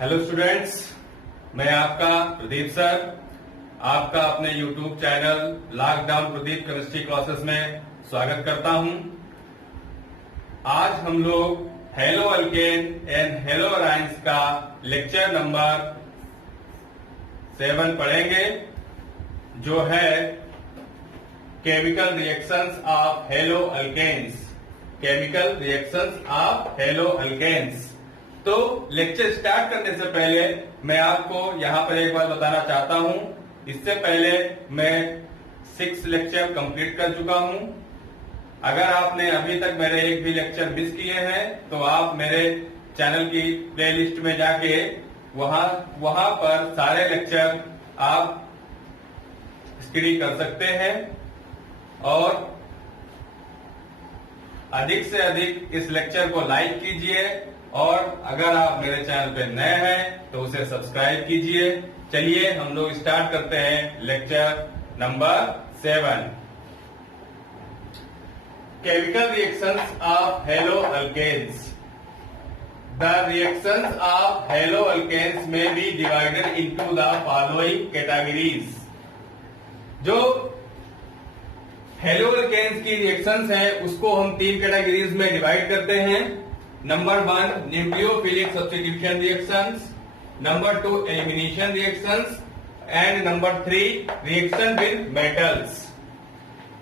Hello students, मैं आपका Pradeep sir आपका अपने YouTube channel lockdown Pradeep chemistry classes में स्वागत करता हूं। आज हम लोग haloalkane and haloarenes का लेक्चर नंबर 7 पढ़ेंगे, जो है chemical reactions of hello alkanes. Chemical reactions of hello alkanes. तो लेक्चर स्टार्ट करने से पहले मैं आपको यहां पर एक बात बताना चाहता हूं। इससे पहले मैं 6 लेक्चर कंप्लीट कर चुका हूं। अगर आपने अभी तक मेरे एक भी लेक्चर मिस किए हैं तो आप मेरे चैनल की प्लेलिस्ट में जाके वहां पर सारे लेक्चर आप स्टडी कर सकते हैं और अधिक से अधिक इस लेक्चर को लाइक कीजिए और अगर आप मेरे चैनल पे नए हैं तो उसे सब्सक्राइब कीजिए। चलिए हम लोग स्टार्ट करते हैं lecture number 7, chemical reactions of hello alkanes. The reactions of hello alkanes में be divided into the following categories. जो हेलो अल्केन्स की रिएक्शंस है उसको हम 3 कैटेगरीज में डिवाइड करते हैं। Number 1 nucleophilic substitution reactions, number 2 elimination reactions and number 3 reaction with metals.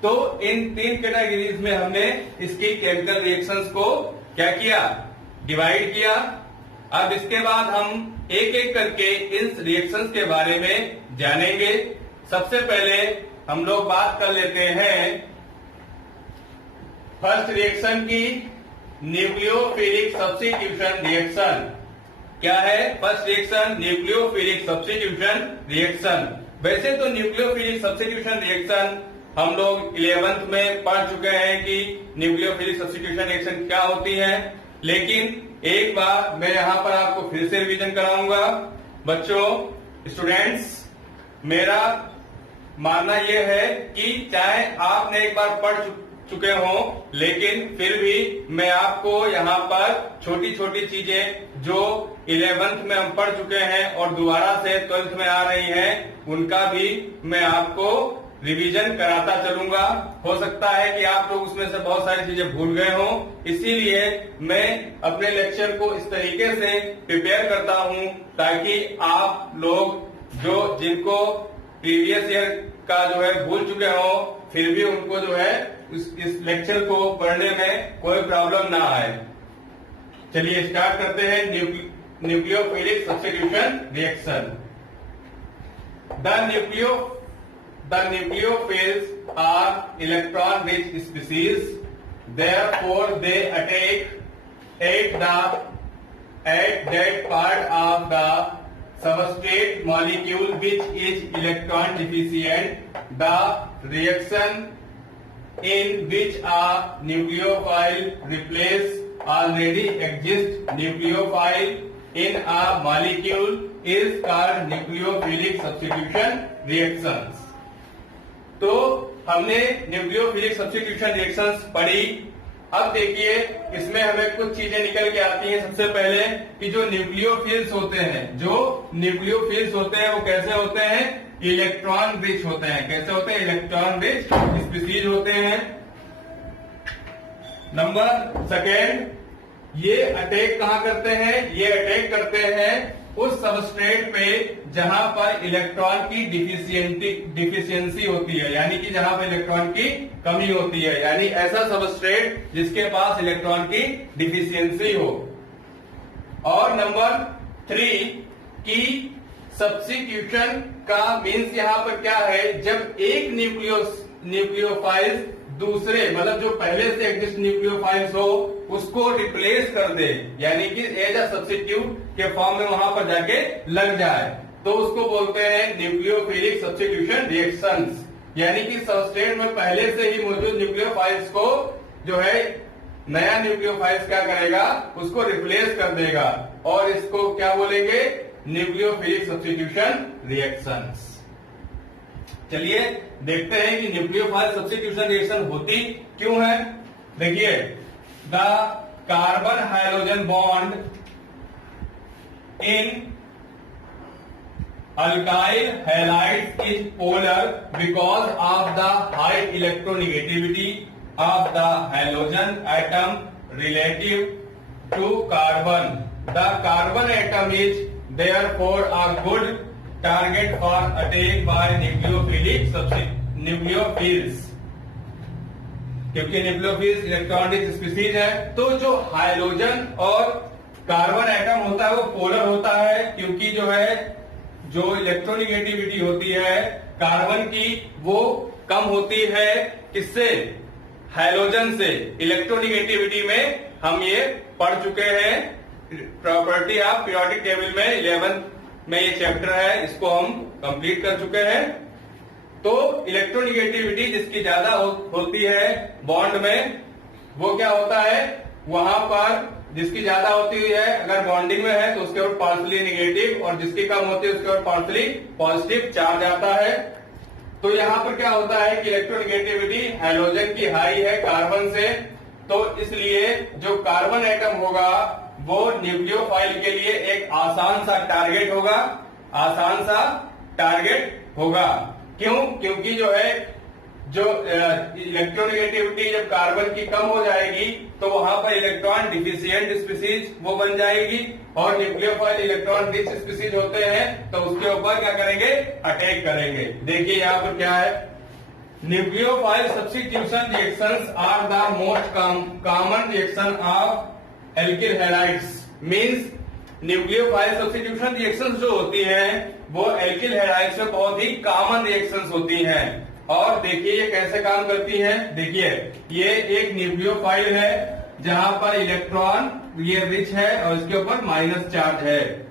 तो इन 3 कैटेगरीज में हमने इसकी केमिकल रिएक्शंस को क्या किया, डिवाइड किया। अब इसके बाद हम एक एक करके इन रिएक्शंस के बारे में जानेंगे। सबसे पहले हम लोग बात कर लेते हैं फर्स्ट रिएक्शन की, न्यूक्लियोफिलिक सब्स्टिट्यूशन रिएक्शन। क्या है first reaction? Nucleophilic substitution reaction. वैसे तो न्यूक्लियोफिलिक सब्स्टिट्यूशन रिएक्शन हम लोग 11th में पढ़ चुके हैं कि न्यूक्लियोफिलिक सब्स्टिट्यूशन रिएक्शन क्या होती है, लेकिन एक बार मैं यहां पर आपको फिर से रिवीजन कराऊंगा। बच्चों, स्टूडेंट्स, मेरा मानना यह है कि चाहे आपने एक बार पढ़ चुके हो, लेकिन फिर भी मैं आपको यहाँ पर छोटी छोटी चीजें जो 11th में हम पढ़ चुके हैं और दोबारा से 12th में आ रही हैं, उनका भी मैं आपको रिवीजन कराता चलूंगा। हो सकता है कि आप लोग उसमें से बहुत सारी चीजें भूल गए हो, इसीलिए मैं अपने लेक्चर को इस तरीके से प्रिपेयर करता हूं ताकि आप लोग जिनको प्रीवियस ईयर का जो है भूल चुके हो, फिर भी उनको जो है इस लेक्चर को पढ़ने में कोई प्रॉब्लम ना आए। चलिए स्टार्ट करते हैं nucleophilic substitution reaction. The nucleophiles are electron-rich species. Therefore, they attack at that part of the substrate molecule which is electron deficient. The reaction in which a nucleophile replace already exist nucleophile in a molecule is called nucleophilic substitution reactions. तो हमने nucleophilic substitution reactions पढ़ी। अब देखिए इसमें हमें कुछ चीजें निकल के आती हैं। सबसे पहले कि जो न्यूक्लियोफिल्स होते हैं, वो कैसे होते हैं? इलेक्ट्रॉन रिच होते हैं। कैसे होते हैं? इलेक्ट्रॉन रिच स्पीसीज होते हैं। नंबर 2, ये अटैक कहां करते हैं? ये अटैक करते हैं उस सबस्ट्रेट पे जहां पर इलेक्ट्रॉन की डिफिशियंसी होती है, यानी कि जहां पर इलेक्ट्रॉन की कमी होती है, यानी ऐसा सबस्ट्रेट जिसके पास इलेक्ट्रॉन की डिफिशियंसी हो। और नंबर 3 की सब्स्टिट्यूशन का मीन्स यहां पर क्या है? जब एक न्यूक्लियोफाइल दूसरे, मतलब जो पहले से एग्जिस्ट न्यूक्लियोफाइल्स हो, उसको रिप्लेस कर दे, यानी कि एज अ सब्स्टिट्यूट के फॉर्म में वहां पर जाके लग जाए, तो उसको बोलते हैं न्यूक्लियोफिलिक सब्स्टिट्यूशन रिएक्शंस। यानी कि सबस्ट्रेट में पहले से ही मौजूद न्यूक्लियोफाइल्स को जो है नया न्यूक्लियोफाइल्स क्या करेगा? उसको रिप्लेस कर देगा, और इसको क्या बोलेंगे? Nucleophilic substitution reactions. चलिए देखते हैं कि न्यूक्लियोफाइल सब्स्टिट्यूशन रिएक्शन होती क्यों है। देखिए, the carbon hydrogen bond in alkyl halide is polar because of the high electronegativity of the halogen atom relative to carbon. The carbon atom is therefore a good target for attack by न्यूक्लियोफिल्स, क्योंकि न्यूक्लियोफिल्स electron rich species है। तो जो hydrogen और carbon atom होता है वो polar होता है, क्योंकि जो इलेक्ट्रोनिगेटिविटी होती है कार्बन की वो कम होती है। किससे? हाइड्रोजन से। इलेक्ट्रोनिगेटिविटी में हम ये पढ़ चुके हैं, प्रॉपर्टी ऑफ पीरियोडिक टेबल में 11 में ये चैप्टर है, इसको हम कंप्लीट कर चुके हैं। तो इलेक्ट्रोनिगेटिविटी जिसकी ज्यादा होती है बॉन्ड में, वो क्या होता है, वहां पर जिसकी ज्यादा होती है अगर बॉन्डिंग में है तो उसके ऊपर पार्शली नेगेटिव, और जिसकी कम होती है उसके ऊपर पार्शली पॉजिटिव चार्ज आता है। तो यहां पर क्या होता है कि इलेक्ट्रोनिगेटिविटी हाइड्रोजन की हाई है कार्बन से, तो इसलिए जो कार्बन एटम होगा वो न्यूक्लियोफाइल के लिए एक आसान सा टारगेट होगा। क्यों? क्योंकि जो इलेक्ट्रोनिगेटिविटी जब कार्बन की कम हो जाएगी तो वहां पर इलेक्ट्रॉन डिफिशिएंट स्पीसीज वो बन जाएगी, और न्यूक्लियोफाइल इलेक्ट्रॉन रिच स्पीसीज होते हैं तो उसके ऊपर क्या करेंगे, अटैक करेंगे। देखिए यहाँ पर क्या है, nucleophile substitution reactions are the most common reaction of alkyl halides. Means nucleophile substitution reactions जो होती हैं वो एल्किल हैलाइड्स में बहुत ही कॉमन रिएक्शंस होती हैं। और देखिए ये कैसे काम करती हैं। देखिए ये एक न्यूक्लियोफाइल है जहां पर इलेक्ट्रॉन ये रिच है और इसके ऊपर माइनस चार्ज है।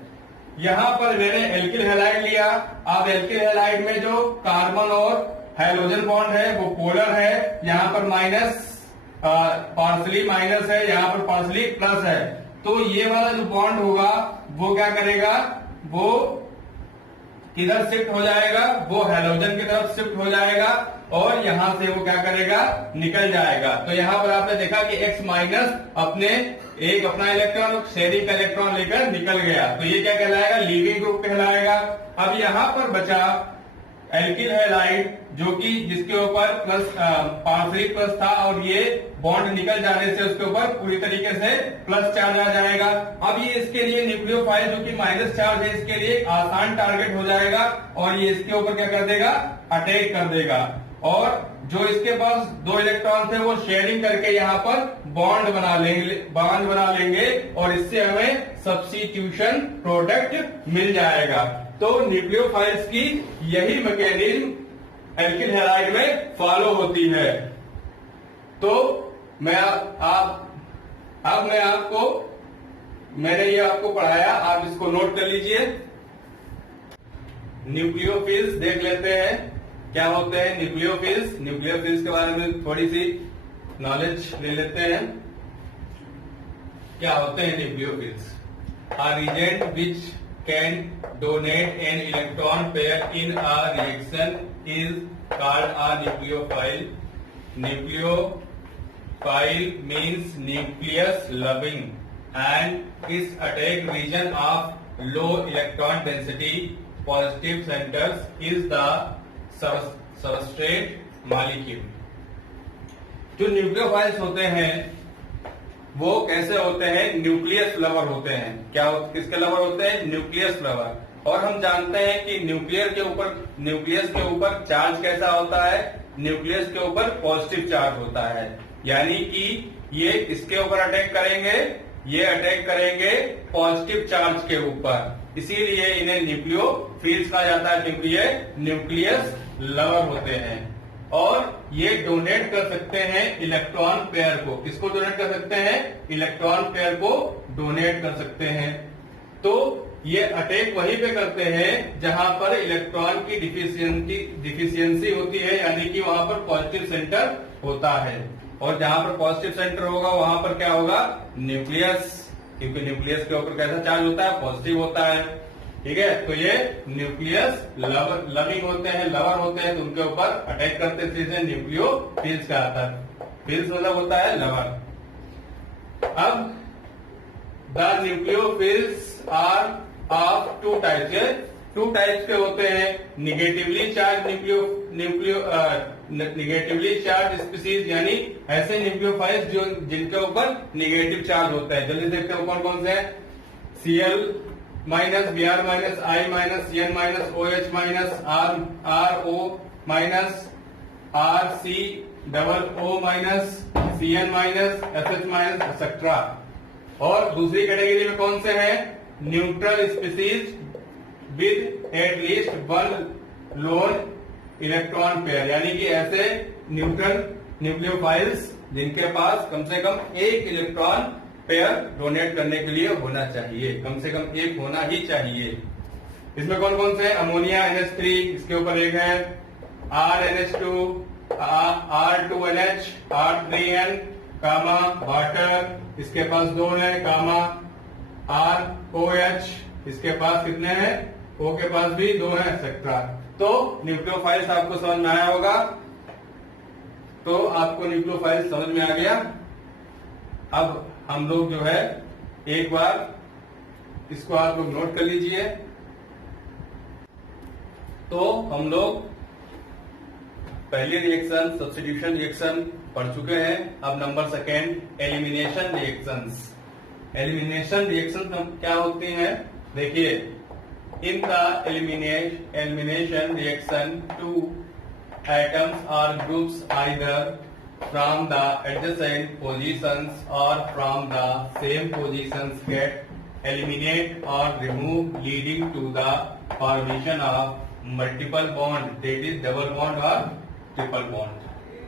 यहां पर मैंने एल्किल हैलाइड लिया। अब एल्किल हैलाइड में जो कार्बन और हाइड्रोजन बॉन्ड है वो पोलर है, यहाँ पर माइनस पार्शली माइनस है, यहाँ पर पार्शली प्लस है। तो ये वाला जो बॉन्ड होगा वो क्या करेगा, वो किधर शिफ्ट हो जाएगा, वो हाइड्रोजन की तरफ शिफ्ट हो जाएगा, और यहां से वो क्या करेगा, निकल जाएगा। तो यहां पर आपने देखा कि X माइनस अपना इलेक्ट्रॉन शेयरिंग का इलेक्ट्रॉन लेकर निकल गया, तो ये क्या कहलाएगा, लीविंग ग्रुप कहलाएगा। अब यहां पर बचा एल्किल हैलाइड जो कि जिसके ऊपर प्लस पार्शली प्लस था, और ये बॉन्ड निकल जाने से उसके ऊपर पूरी तरीके से प्लस चार्ज आ जाएगा। अब ये इसके लिए न्यूक्लियोफाइल जो कि माइनस चार्ज है इसके लिए आसान टारगेट हो जाएगा, और ये इसके ऊपर क्या कर देगा, अटैक कर देगा। और जो इसके पास 2 इलेक्ट्रॉन थे वो शेयरिंग करके यहाँ पर बॉन्ड बना लेंगे और इससे हमें सब्स्टिट्यूशन प्रोडक्ट मिल जाएगा। तो न्यूक्लियोफाइल्स की यही मैकेनिज्म एल्किल हैलाइड में फॉलो होती है। तो मैंने ये आपको पढ़ाया, आप इसको नोट कर लीजिए। न्यूक्लियोफिल्स देख लेते हैं क्या होते हैं न्यूक्लियोफिल्स के बारे में थोड़ी सी नॉलेज ले लेते हैं। क्या होते हैं न्यूक्लियोफिल्स? A reagent which can donate an electron pair in a reaction is called a nucleophile. Nucleophile means nucleus loving and its attack region of low electron density positive centers is the substrate molecule. जो nucleophiles होते हैं वो कैसे होते हैं, nucleus lover होते हैं। किसके लवर होते हैं, न्यूक्लियस लवर। और हम जानते हैं कि न्यूक्लियस के ऊपर चार्ज कैसा होता है, न्यूक्लियस के ऊपर पॉजिटिव चार्ज होता है, यानी कि ये इसके ऊपर अटैक करेंगे पॉजिटिव चार्ज के ऊपर, इसीलिए इन्हें न्यूक्लियोफिल्स कहा जाता है, क्योंकि ये न्यूक्लियस लवर होते हैं। और ये डोनेट कर सकते हैं इलेक्ट्रॉन पेयर को। किसको डोनेट कर सकते हैं, इलेक्ट्रॉन पेयर को डोनेट कर सकते हैं। तो ये अटैक वहीं पे करते हैं जहां पर इलेक्ट्रॉन की डिफिशियंसी होती है, यानी कि वहां पर पॉजिटिव सेंटर होता है। और जहां पर पॉजिटिव सेंटर होगा वहां पर क्या होगा, न्यूक्लियस, क्योंकि न्यूक्लियस के ऊपर कैसा चार्ज होता है, पॉजिटिव होता है। ठीक है, तो ये न्यूक्लियस लविंग होते हैं, लवर होते हैं, तो उनके ऊपर अटैक करते हैं, न्यूक्लियोफिल्स कहलाता है। फिल्स मतलब होता है लवर। अब the nucleophiles are of 2 types. Two types के होते हैं, negatively charge negatively charge species, यानी ऐसे न्यूक्लियोफाइल्स जो जिनके ऊपर निगेटिव चार्ज होता है। जल्दी देखते हैं कौन कौन से हैं। Cl minus, Br minus, I minus, Cn minus, OH minus, RO minus, RC double O minus, Cn minus, SH minus etcetera. और दूसरी कैटेगरी में कौन से हैं, neutral species with at least one loan electron pair, यानी कि ऐसे न्यूट्रल न्यूक्लियोफाइल्स जिनके पास कम से कम एक इलेक्ट्रॉन पेयर डोनेट करने के लिए होना चाहिए, कम से कम एक होना ही चाहिए। इसमें कौन कौन से, अमोनिया NH3, इसके ऊपर एक है RNH2, R2NH, R3N, कामा वाटर, इसके पास दो है, कामा ROH, इसके पास कितने हैं, O के पास भी दो है, एक्सेट्रा। तो न्यूक्लियोफाइल्स आपको समझ में आया होगा। तो आपको न्यूक्लियोफाइल्स समझ में आ गया। अब हम लोग जो है एक बार इसको आप लोग नोट कर लीजिए। तो हम लोग पहली रिएक्शन सब्स्टिट्यूशन रिएक्शन पढ़ चुके हैं। अब number second, elimination reactions. Elimination reaction क्या होती हैं, देखिए, in the elimination reaction two atoms or groups either from the adjacent positions or from the same positions get eliminated or removed, leading to the formation of multiple bond, that is double bond or triple bond।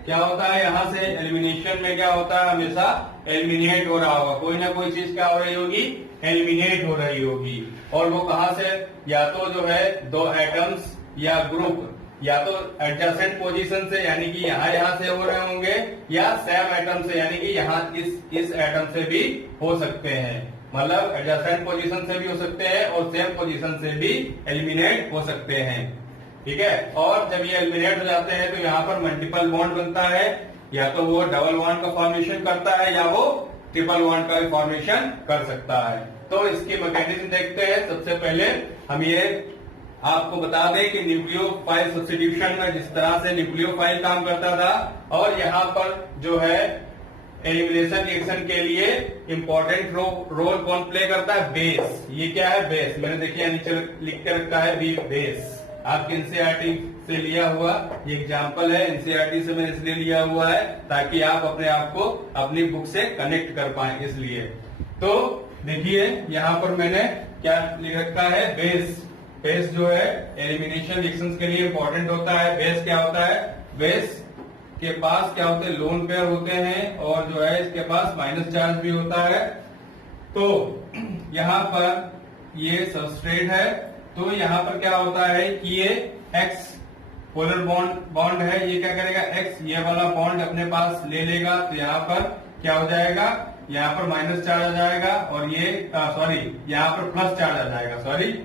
क्या होता है यहाँ से elimination में, क्या होता है, हमेशा एलिमिनेट हो रहा होगा, कोई ना कोई चीज क्या हो रही होगी, एलिमिनेट हो रही होगी। और वो कहां से, या तो जो है दो एटम्स या ग्रुप, या तो एडजेसेंट पोजीशन से, यानी कि यहाँ से हो रहे होंगे, या सेम एटम से, यानी कि यहाँ इस एटम से भी हो सकते हैं। मतलब एडजेसेंट पोजीशन से भी हो सकते हैं और सेम पोजीशन से भी एलिमिनेट हो सकते हैं, ठीक है। और जब ये एलिमिनेट हो जाते हैं तो यहाँ पर मल्टीपल बॉन्ड बनता है, या तो वो डबल बॉन्ड का फॉर्मेशन करता है या वो ट्रिपल बॉन्ड का फॉर्मेशन कर सकता है। तो इसकी मैकेनिज्म देखते हैं। सबसे पहले हम ये आपको बता दें कि न्यूक्लियोफाइल सब्स्टिट्यूशन में जिस तरह से न्यूक्लियोफाइल काम करता था, और यहाँ पर जो है एलिमिनेशन रिएक्शन के लिए इंपॉर्टेंट रोल कौन प्ले करता है, बेस। ये क्या है, बेस। मैंने देखिए नीचे लिख के रखा है बेस, आपके एनसीईआरटी से लिया हुआ ये एग्जाम्पल है। एनसीईआरटी से मैंने इसलिए लिया हुआ है ताकि आप अपने आप को अपनी बुक से कनेक्ट कर पाए, इसलिए। तो देखिए यहाँ पर मैंने क्या लिख रखा है, बेस। बेस जो है एलिमिनेशन रिएक्शंस के लिए इंपॉर्टेंट होता है। बेस क्या होता है, बेस के पास क्या होते हैं, लोन पेयर होते हैं, और जो है इसके पास माइनस चार्ज भी होता है। तो यहाँ पर ये सबस्ट्रेट है, तो यहाँ पर क्या होता है कि ये एक्स पोलर बॉन्ड है, ये क्या करेगा, एक्स ये वाला बॉन्ड अपने पास ले लेगा, तो यहाँ पर क्या हो जाएगा, यहाँ पर माइनस चार्ज आ जाएगा, और ये यहाँ पर प्लस चार्ज आ जाएगा,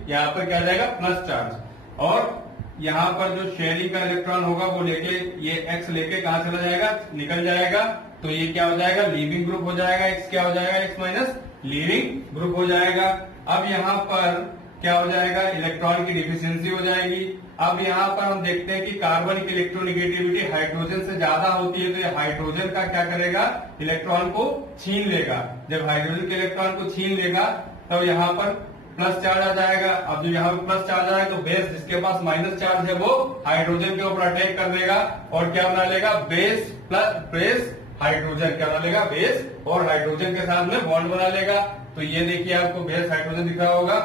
यहाँ पर क्या आ जाएगा, प्लस चार्ज। और यहाँ पर जो शेयरिंग का इलेक्ट्रॉन होगा वो लेके, ये एक्स लेके कहाँ चला जाएगा, निकल जाएगा, तो ये क्या हो जाएगा, लीविंग ग्रुप हो जाएगा। एक्स क्या हो जाएगा, एक्स माइनस लीविंग ग्रुप हो जाएगा। अब यहाँ पर क्या हो जाएगा, इलेक्ट्रॉन की डिफिशियंसी हो जाएगी। अब यहाँ पर हम देखते हैं कि कार्बन की इलेक्ट्रोनिगेटिविटी हाइड्रोजन से ज्यादा होती है, तो ये हाइड्रोजन का क्या करेगा, इलेक्ट्रॉन को छीन लेगा। जब हाइड्रोजन के इलेक्ट्रॉन को छीन लेगा तब यहाँ पर प्लस चार्ज आ जाएगा। अब जब यहाँ पर प्लस चार्ज आएगा तो बेस जिसके पास माइनस चार्ज है वो हाइड्रोजन के ऊपर अटैक कर देगा, और क्या बना लेगा, बेस प्लस बेस हाइड्रोजन, क्या बना लेगा, बेस और हाइड्रोजन के साथ में बॉन्ड बना लेगा। तो ये देखिए आपको बेस हाइड्रोजन दिख रहा होगा।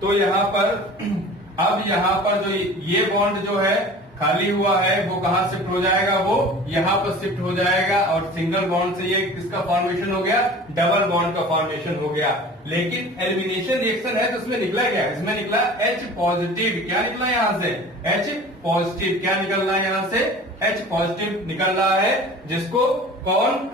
तो यहाँ पर अब यहाँ पर जो ये बॉन्ड जो है खाली हुआ है वो कहाँ शिफ्ट हो जाएगा, वो यहाँ पर शिफ्ट हो जाएगा, और सिंगल बॉन्ड से ये किसका फॉर्मेशन हो गया, डबल बॉन्ड का फॉर्मेशन हो गया। लेकिन एलिमिनेशन रिएक्शन है तो इसमें निकला क्या, इसमें निकला H पॉजिटिव। क्या निकला यहाँ से, H पॉजिटिव। क्या निकल रहा है यहाँ से, H पॉजिटिव निकल रहा है, जिसको कौन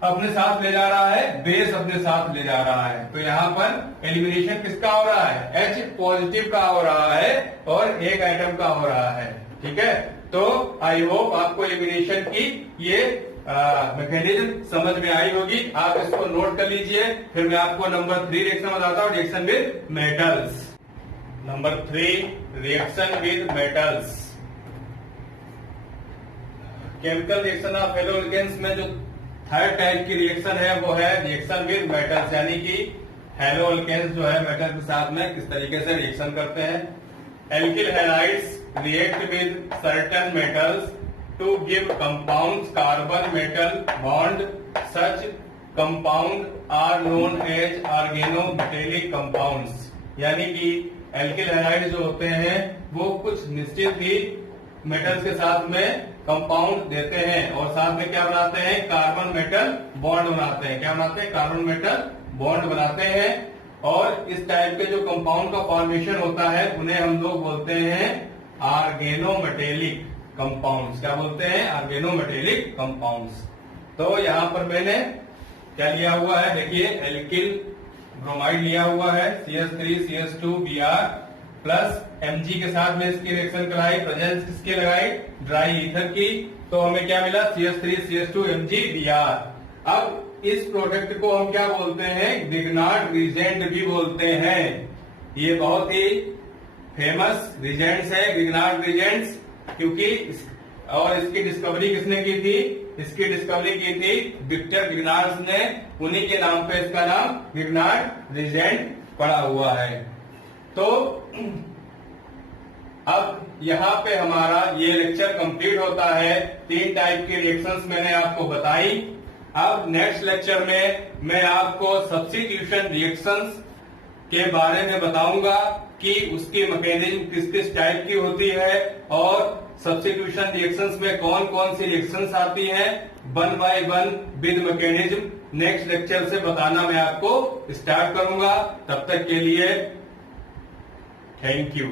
अपने साथ ले जा रहा है, बेस अपने साथ ले जा रहा है। तो यहाँ पर एलिमिनेशन किसका हो रहा है, H पॉजिटिव का हो रहा है, और एक आइटम का हो रहा है, ठीक है। तो आई होप आपको एलिमिनेशन की ये मैकेनिज्म समझ में आई होगी। आप इसको नोट कर लीजिए, फिर मैं आपको नंबर 3 रिएक्शन बताता हूँ, reaction with metals. Number 3, reaction with metals. Chemical reaction of haloalkanes में जो थर्ड टाइप की रिएक्शन है वो है रिएक्शन विद मेटल्स, यानी कि हेलोअल्केन्स जो है मेटल के साथ में किस तरीके से रिएक्शन करते हैं। Alkyl halides react with certain metals to give compounds carbon metal bond. Such compound are known as organometallic compounds, यानी कि एल्किल हैलाइड जो होते हैं वो कुछ निश्चित ही मेटल्स के साथ में कंपाउंड देते हैं और साथ में क्या बनाते हैं, कार्बन मेटल बॉन्ड बनाते हैं। क्या बनाते हैं, कार्बन मेटल बॉन्ड बनाते हैं। और इस टाइप के जो कंपाउंड का फॉर्मेशन होता है उन्हें हम लोग बोलते हैं ऑर्गेनोमेटेलिक कंपाउंड्स। क्या बोलते हैं, ऑर्गेनोमेटेलिक कंपाउंड्स। तो यहाँ पर मैंने क्या लिया हुआ है, देखिए एल्किल ब्रोमाइड लिया हुआ है CH3CH2Br प्लस Mg के साथ में इसकी रिएक्शन कराई, प्रेजेंस किसकी लगाई, ड्राई ईथर की, तो हमें क्या मिला CH3CH2MgBr। अब इस प्रोडक्ट को हम क्या बोलते हैं, ग्रिग्नार्ड रिजेंट भी बोलते हैं। ये बहुत ही फेमस रिजेंट्स है ग्रिग्नार्ड रिजेंट्स, क्योंकि और इसकी डिस्कवरी किसने की थी, इसकी डिस्कवरी की थी विक्टर ग्रिग्नार्ड ने। उन्हीं के नाम पे इसका नाम ग्रिग्नार्ड रिजेंट पड़ा हुआ है। तो अब यहाँ पे हमारा ये लेक्चर कंप्लीट होता है। 3 टाइप की रिएक्शंस मैंने आपको बताई। अब नेक्स्ट लेक्चर में मैं आपको सब्स्टिट्यूशन रिएक्शंस के बारे में बताऊंगा कि उसकी मैकेनिज्म किस किस टाइप की होती है और सब्स्टिट्यूशन रिएक्शंस में कौन कौन सी रिएक्शंस आती हैं 1 by 1 with mechanism. Next lecture से बताना मैं आपको स्टार्ट करूंगा। तब तक के लिए थैंक यू।